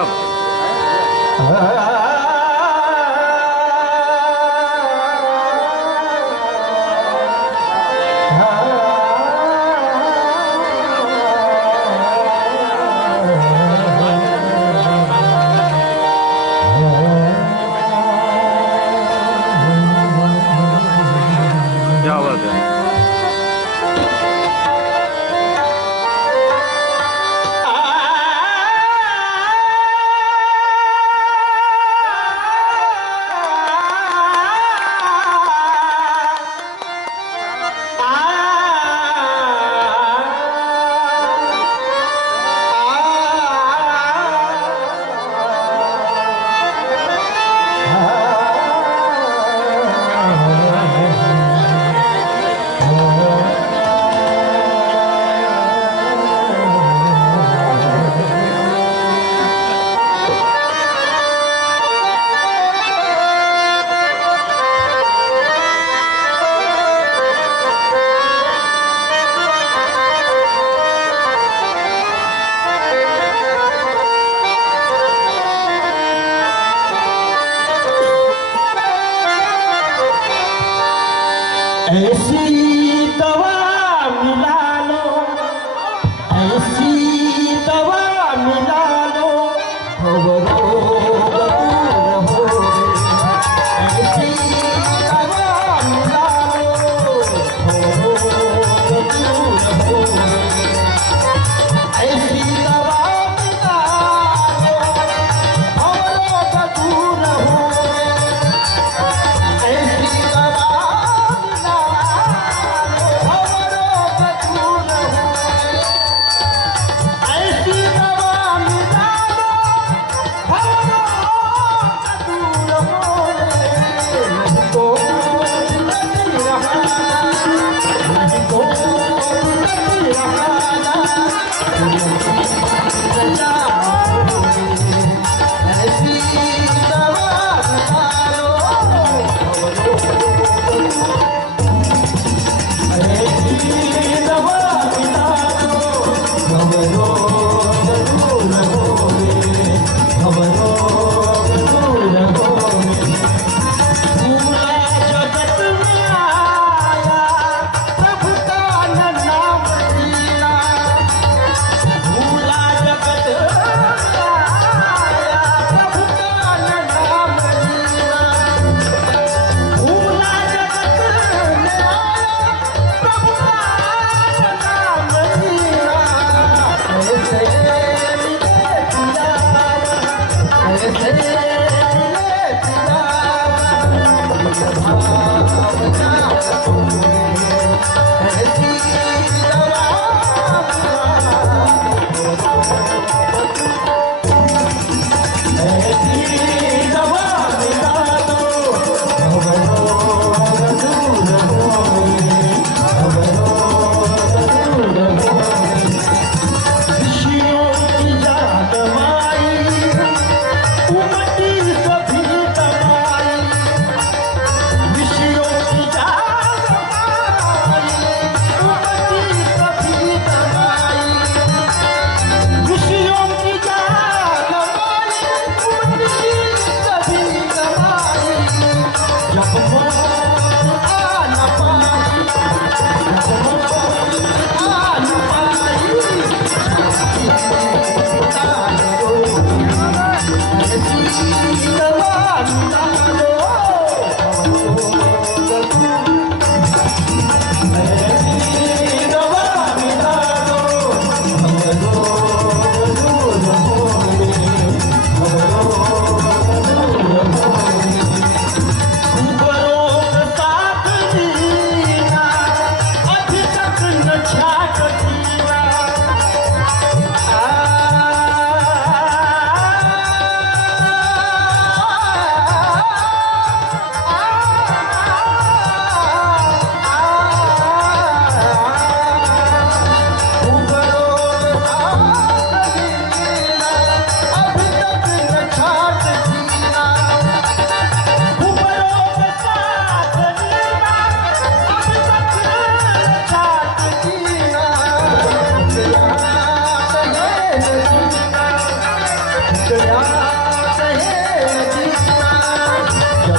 Bravo. Yağladı. ऐसी दवा मिला लो। ऐसी दवा मिला लो।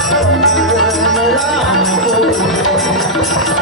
Thank you.